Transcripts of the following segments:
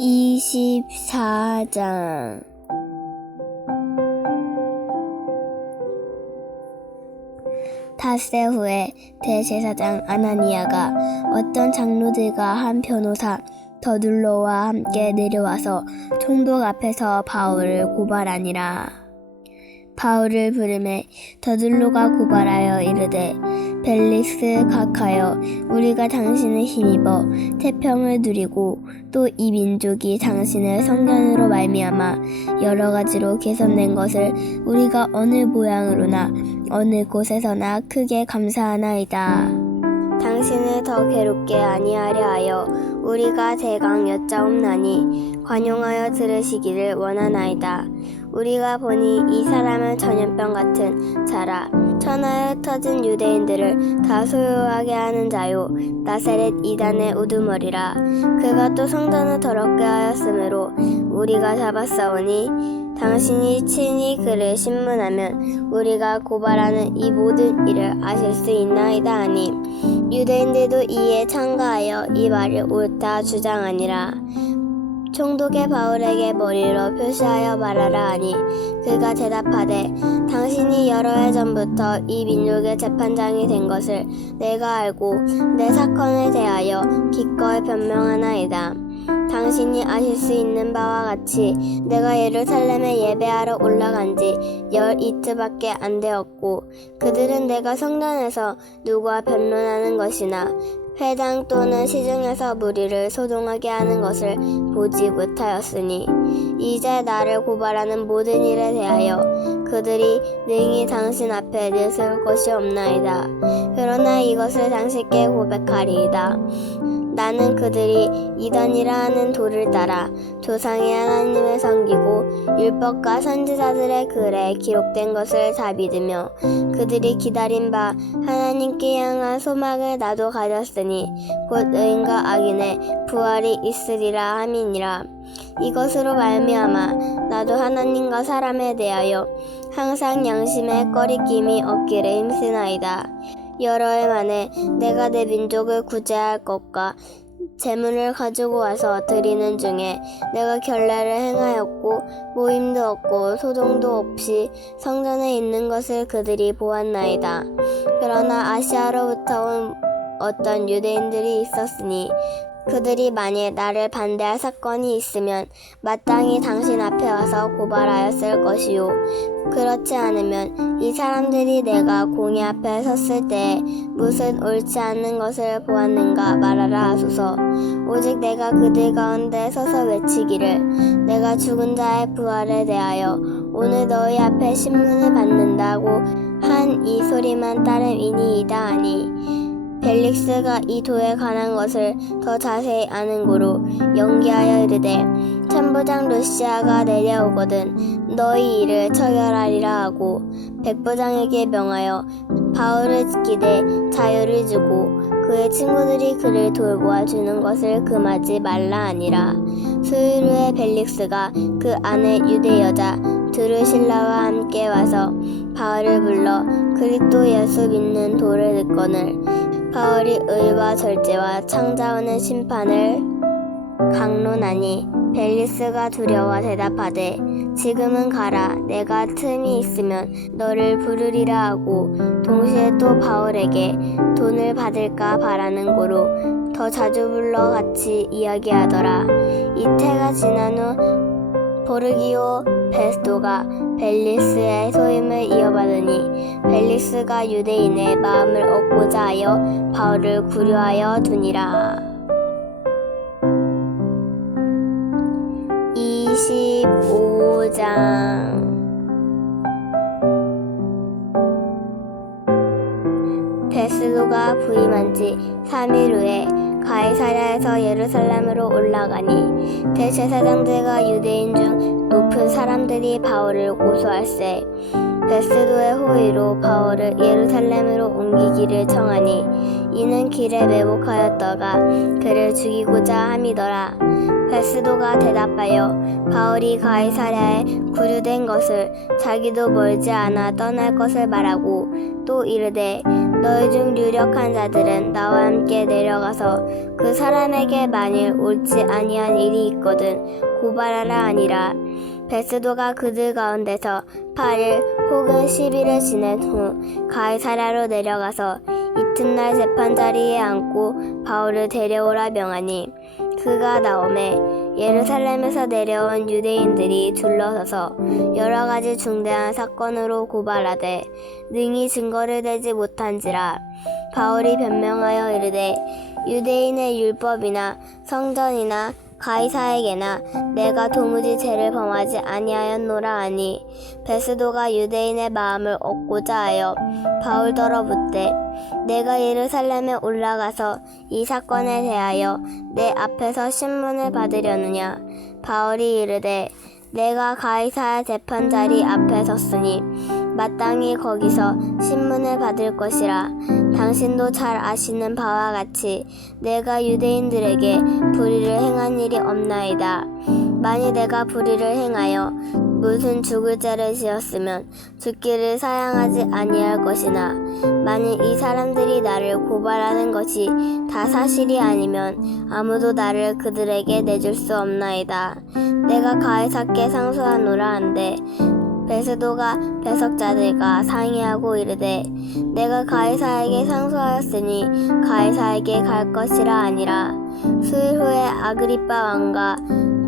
24장 닷새 후에 대제사장 아나니아가 어떤 장로들과 한 변호사 더둘로와 함께 내려와서 총독 앞에서 바울을 고발하니라. 바울을 부르매 더둘로가 고발하여 이르되 벨릭스 각하여 우리가 당신을 힘입어 태평을 누리고 또 이 민족이 당신을 성전으로 말미암아 여러 가지로 개선된 것을 우리가 어느 모양으로나 어느 곳에서나 크게 감사하나이다. 당신을 더 괴롭게 아니하려 하여 우리가 대강 여짜옵나니 관용하여 들으시기를 원하나이다. 우리가 보니 이 사람은 전염병 같은 자라. 천하에 흩어진 유대인들을 다 소요하게 하는 자요 나사렛 이단의 우두머리라. 그가 또 성전을 더럽게 하였으므로 우리가 잡았사오니 당신이 친히 그를 신문하면 우리가 고발하는 이 모든 일을 아실 수 있나이다 하니 유대인들도 이에 참가하여 이 말을 옳다 주장하니라. 총독의 바울에게 머리로 표시하여 말하라 하니 그가 대답하되 당신이 여러 해 전부터 이 민족의 재판장이 된 것을 내가 알고 내 사건에 대하여 기꺼이 변명하나이다. 당신이 아실 수 있는 바와 같이 내가 예루살렘에 예배하러 올라간 지 열 이틀밖에 안 되었고 그들은 내가 성전에서 누구와 변론하는 것이나 회당 또는 시중에서 무리를 소동하게 하는 것을 보지 못하였으니 이제 나를 고발하는 모든 일에 대하여 그들이 능히 당신 앞에 내세울 것이 없나이다. 그러나 이것을 당신께 고백하리이다. 나는 그들이 이단이라 하는 도를 따라 조상의 하나님을 섬기고 율법과 선지자들의 글에 기록된 것을 다 믿으며 그들이 기다린 바 하나님께 향한 소망을 나도 가졌으니 곧 의인과 악인의 부활이 있으리라 함이니라. 이것으로 말미암아 나도 하나님과 사람에 대하여 항상 양심의 꺼리낌이 없기를 힘쓰나이다. 여러 해 만에 내가 내 민족을 구제할 것과 재물을 가지고 와서 드리는 중에 내가 결례를 행하였고 모임도 없고 소동도 없이 성전에 있는 것을 그들이 보았나이다. 그러나 아시아로부터 온 어떤 유대인들이 있었으니 그들이 만일 나를 반대할 사건이 있으면 마땅히 당신 앞에 와서 고발하였을 것이요 그렇지 않으면 이 사람들이 내가 공의 앞에 섰을 때에 무슨 옳지 않는 것을 보았는가 말하라 하소서. 오직 내가 그들 가운데 서서 외치기를 내가 죽은 자의 부활에 대하여 오늘 너희 앞에 신문을 받는다고 한 이 소리만 따름이니이다 하니 벨릭스가 이 도에 관한 것을 더 자세히 아는 고로 연기하여 이르되 천부장 루시아가 내려오거든 너희 일을 처결하리라 하고 백부장에게 명하여 바울을 지키되 자유를 주고 그의 친구들이 그를 돌보아 주는 것을 금하지 말라 하니라. 수일 후에 벨릭스가 그 아내 유대 여자 드루실라와 함께 와서 바울을 불러 그리스도 예수 믿는 도를 듣거늘 바울이 의와 절제와 창자하는 심판을 강론하니 벨릭스가 두려워 대답하되 지금은 가라. 내가 틈이 있으면 너를 부르리라 하고 동시에 또 바울에게 돈을 받을까 바라는 고로 더 자주 불러 같이 이야기하더라. 이태가 지난 후 포르기오 베스도가 벨릭스의 소임을 이어받으니 벨릭스가 유대인의 마음을 얻고자 하여 바울을 구려하여 두니라. 25장 베스도가 부임한 지 3일 후에 가이사랴에서 예루살렘으로 올라가니 대제사장들과 유대인 중 높은 사람들이 바울을 고소할세 베스도의 호의로 바울을 예루살렘으로 옮기기를 청하니 이는 길에 매복하였다가 그를 죽이고자 함이더라. 베스도가 대답하여 바울이 가이사랴에 구류된 것을 자기도 멀지 않아 떠날 것을 말하고 또 이르되 너희 중 유력한 자들은 나와 함께 내려가서 그 사람에게 만일 옳지 아니한 일이 있거든 고발하라 하니라. 베스도가 그들 가운데서 8일 혹은 10일을 지낸 후 가이사랴로 내려가서 이튿날 재판자리에 앉고 바울을 데려오라 명하니 그가 나오매 예루살렘에서 내려온 유대인들이 둘러서서 여러 가지 중대한 사건으로 고발하되 능히 증거를 대지 못한지라. 바울이 변명하여 이르되 유대인의 율법이나 성전이나 가이사에게나 내가 도무지 죄를 범하지 아니하였노라 하니 베스도가 유대인의 마음을 얻고자 하여 바울더러 묻되 내가 예루살렘에 올라가서 이 사건에 대하여 내 앞에서 신문을 받으려느냐. 바울이 이르되 내가 가이사야 재판자리 앞에 섰으니 마땅히 거기서 신문을 받을 것이라. 당신도 잘 아시는 바와 같이 내가 유대인들에게 불의를 행한 일이 없나이다. 만일 내가 불의를 행하여 무슨 죽을 죄를 지었으면 죽기를 사양하지 아니할 것이나 만일 이 사람들이 나를 고발하는 것이 다 사실이 아니면 아무도 나를 그들에게 내줄 수 없나이다. 내가 가이사께 상소하노라 한데 베스도가 배석자들과 상의하고 이르되 내가 가이사에게 상소하였으니 가이사에게 갈 것이라 아니라. 수일 후에 아그리빠 왕과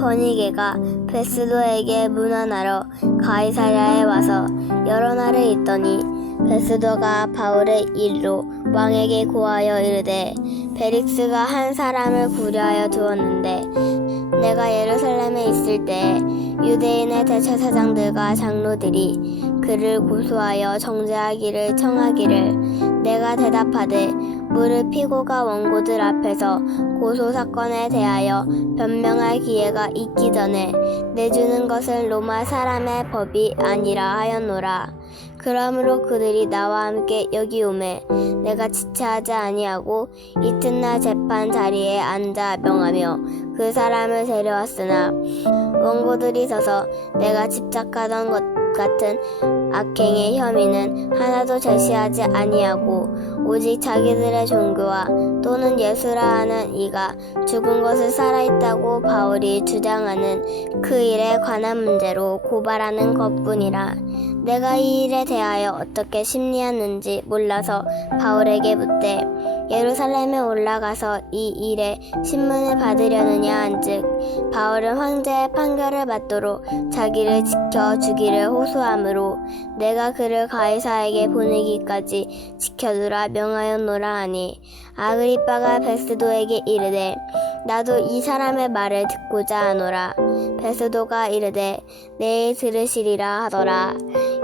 버니게가 베스도에게 문안하러 가이사랴에 와서 여러 날을 있더니 베스도가 바울의 일로 왕에게 고하여 이르되 베릭스가 한 사람을 구려하여 두었는데 내가 예루살렘에 있을 때 유대인의 대제사장들과 장로들이 그를 고소하여 정죄하기를 청하기를 내가 대답하되 무릇 피고가 원고들 앞에서 고소 사건에 대하여 변명할 기회가 있기 전에 내주는 것을 로마 사람의 법이 아니라 하였노라. 그러므로 그들이 나와 함께 여기 오매 내가 지체하지 아니하고 이튿날 재판 자리에 앉아 명하며 그 사람을 데려왔으나 원고들이 서서 내가 집착하던 것 같은 악행의 혐의는 하나도 제시하지 아니하고 오직 자기들의 종교와 또는 예수라 하는 이가 죽은 것을 살아있다고 바울이 주장하는 그 일에 관한 문제로 고발하는 것뿐이라. 내가 이 일에 대하여 어떻게 심리하는지 몰라서 바울에게 묻되 예루살렘에 올라가서 이 일에 신문을 받으려느냐 한즉 바울은 황제의 판결을 받도록 자기를 지켜 주기를 호소하므로 내가 그를 가이사에게 보내기까지 지켜두라 명하였노라 하니 아그리빠가 베스도에게 이르되 나도 이 사람의 말을 듣고자 하노라. 베스도가 이르되 내일 들으시리라 하더라.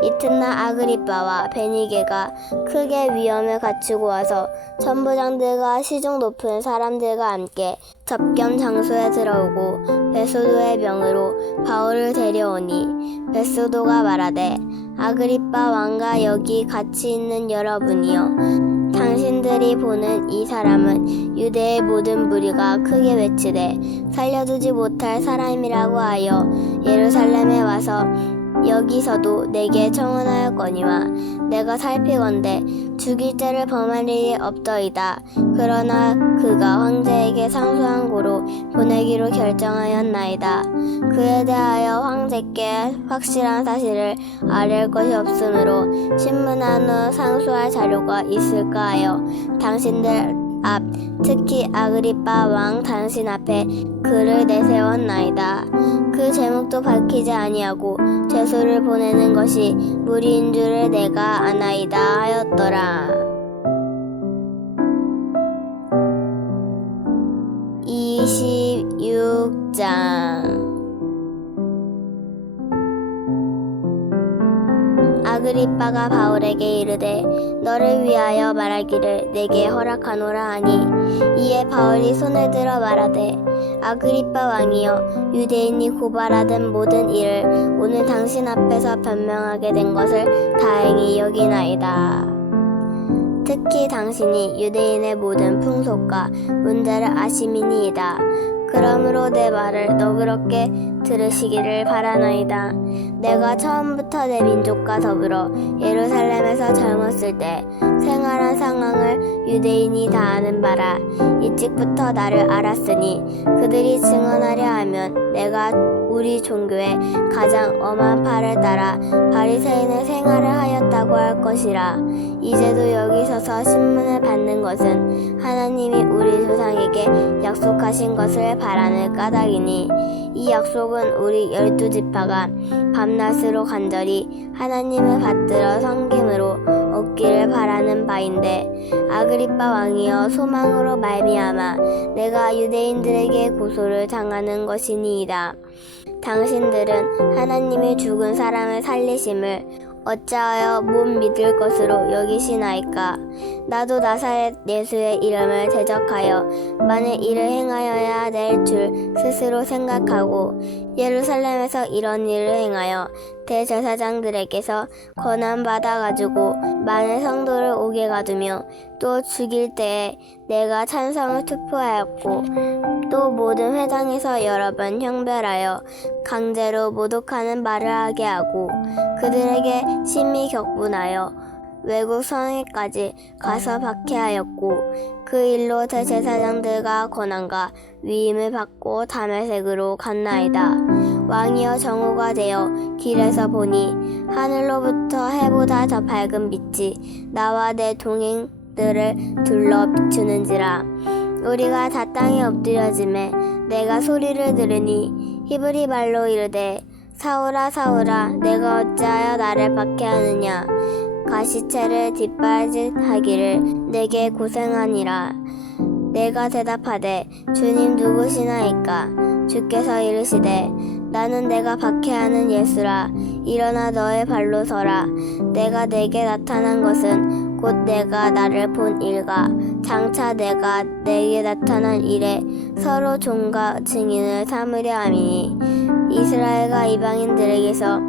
이튿날 아그리빠와 베니게가 크게 위험을 갖추고 와서 천부장들과 시중 높은 사람들과 함께 접견 장소에 들어오고 베스도의 명으로 바울을 데려오니 베스도가 말하되 아그리빠 왕과 여기 같이 있는 여러분이여 당신들이 보는 이 사람은 유대의 모든 무리가 크게 외치되 살려두지 못할 사람이라고 하여 예루살렘에 와서 여기서도 내게 청혼하였거니와 내가 살피건대 죽일 죄를 범할 일이 없더이다. 그러나 그가 황제에게 상소한 고로 보내기로 결정하였나이다. 그에 대하여 황제께 확실한 사실을 아뢰을 것이 없으므로 신문한 후 상소할 자료가 있을까 하여 당신들 앞 특히 아그리빠 왕 당신 앞에 글을 내세웠나이다. 그 제목도 밝히지 아니하고 죄소를 보내는 것이 무리인 줄을 내가 아나이다 하였더라. 26장 아그리빠가 바울에게 이르되 너를 위하여 말하기를 내게 허락하노라 하니 이에 바울이 손을 들어 말하되 아그리빠 왕이여 유대인이 고발하던 모든 일을 오늘 당신 앞에서 변명하게 된 것을 다행히 여기나이다. 특히 당신이 유대인의 모든 풍속과 문제를 아심이니이다. 그러므로 내 말을 너그럽게 들으시기를 바라나이다. 내가 처음부터 내 민족과 더불어 예루살렘에서 젊었을 때 생활한 상황을 유대인이 다 아는 바라. 일찍부터 나를 알았으니 그들이 증언하려 하면 내가 우리 종교의 가장 엄한 바를 따라 바리새인의 생활을 하였다고 할 것이라. 이제도 여기 서서 신문을 받는 것은 하나님이 우리 조상에게 약속하신 것을 바라는 까닭이니, 이 약속은 우리 12지파가 밤낮으로 간절히 하나님을 받들어 섬김으로 얻기를 바라는 바인데, 아그리빠 왕이여, 소망으로 말미암아 내가 유대인들에게 고소를 당하는 것이니이다. 당신들은 하나님이 죽은 사람을 살리심을 어찌하여 못 믿을 것으로 여기시나이까? 나도 나사렛 예수의 이름을 대적하여 만일 이를 행하여야 될 줄 스스로 생각하고 예루살렘에서 이런 일을 행하여 대제사장들에게서 권한 받아가지고 많은 성도를 오게 가두며 또 죽일 때에 내가 찬성을 투표하였고 또 모든 회당에서 여러 번 형별하여 강제로 모독하는 말을 하게 하고 그들에게 심히 격분하여 외국 성에까지 가서 박해하였고 그 일로 대제사장들과 권한과 위임을 받고 다메섹으로 갔나이다. 왕이여, 정오가 되어 길에서 보니 하늘로부터 해보다 더 밝은 빛이 나와 내 동행들을 둘러 비추는지라. 우리가 다 땅에 엎드려짐에 내가 소리를 들으니 히브리 말로 이르되, 사울아 사울아, 내가 어찌하여 나를 박해하느냐? 가시체를 뒷발짓하기를 내게 고생하니라. 내가 대답하되, 주님 누구시나이까? 주께서 이르시되, 나는 내가 박해하는 예수라. 일어나 너의 발로 서라. 내가 내게 나타난 것은 곧 내가 나를 본 일과 장차 내가 내게 나타난 일에 서로 종과 증인을 삼으려 함이니, 이스라엘과 이방인들에게서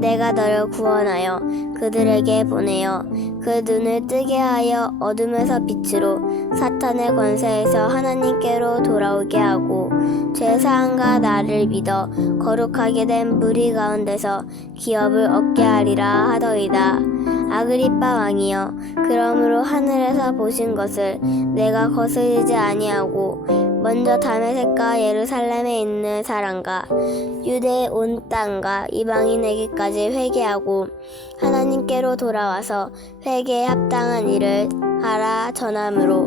내가 너를 구원하여 그들에게 보내어 그 눈을 뜨게 하여 어둠에서 빛으로 사탄의 권세에서 하나님께로 돌아오게 하고 죄사함과 나를 믿어 거룩하게 된 무리 가운데서 기업을 얻게 하리라 하더이다. 아그리빠 왕이여, 그러므로 하늘에서 보신 것을 내가 거스르지 아니하고 먼저 다메섹과 예루살렘에 있는 사람과 유대의 온 땅과 이방인에게까지 회개하고 하나님께로 돌아와서 회개에 합당한 일을 하라 전함으로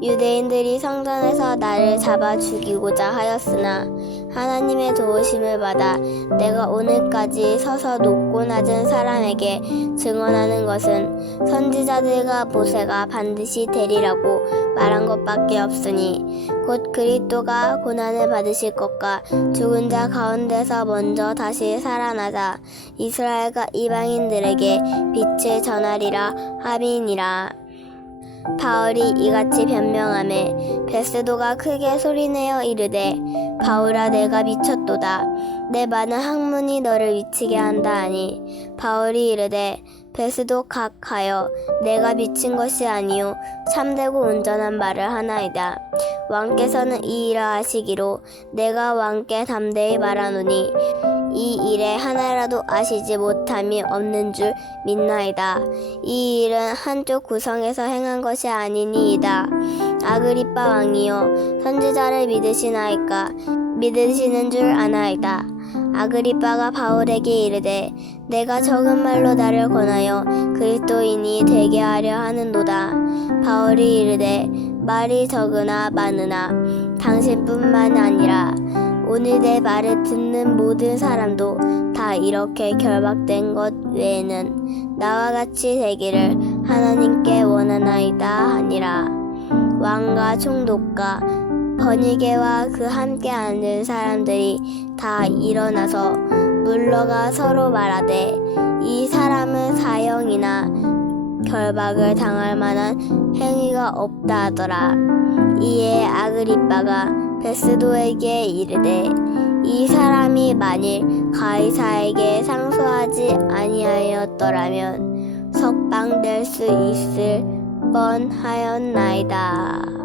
유대인들이 성전에서 나를 잡아 죽이고자 하였으나 하나님의 도우심을 받아 내가 오늘까지 서서 높고 낮은 사람에게 증언하는 것은 선지자들과 모세가 반드시 되리라고 말한 것밖에 없으니, 곧 그리스도가 고난을 받으실 것과 죽은 자 가운데서 먼저 다시 살아나자 이스라엘과 이방인들에게 빛을 전하리라 함이니라. 바울이 이같이 변명하매 베스도가 크게 소리내어 이르되, 바울아, 내가 미쳤도다. 내 많은 학문이 너를 미치게 한다 하니, 바울이 이르되, 베스도 각하여 내가 미친 것이 아니요 참되고 온전한 말을 하나이다. 왕께서는 이 일을 하시기로 내가 왕께 담대히 말하노니 이 일에 하나라도 아시지 못함이 없는 줄 믿나이다. 이 일은 한쪽 구성에서 행한 것이 아니니이다. 아그리빠 왕이여, 선지자를 믿으시나이까? 믿으시는 줄 아나이다. 아그리빠가 바울에게 이르되, 내가 적은 말로 나를 권하여 그리스도인이 되게 하려 하는도다. 바울이 이르되, 말이 적으나 많으나 당신뿐만 아니라 오늘 내 말을 듣는 모든 사람도 다 이렇게 결박된 것 외에는 나와 같이 되기를 하나님께 원하나이다 하니라. 왕과 총독과 번이게와 그 함께 앉은 사람들이 다 일어나서 물러가 서로 말하되, 이 사람은 사형이나 결박을 당할 만한 행위가 없다 하더라. 이에 아그리빠가 베스도에게 이르되, 이 사람이 만일 가이사에게 상소하지 아니하였더라면 석방될 수 있을 뻔하였나이다.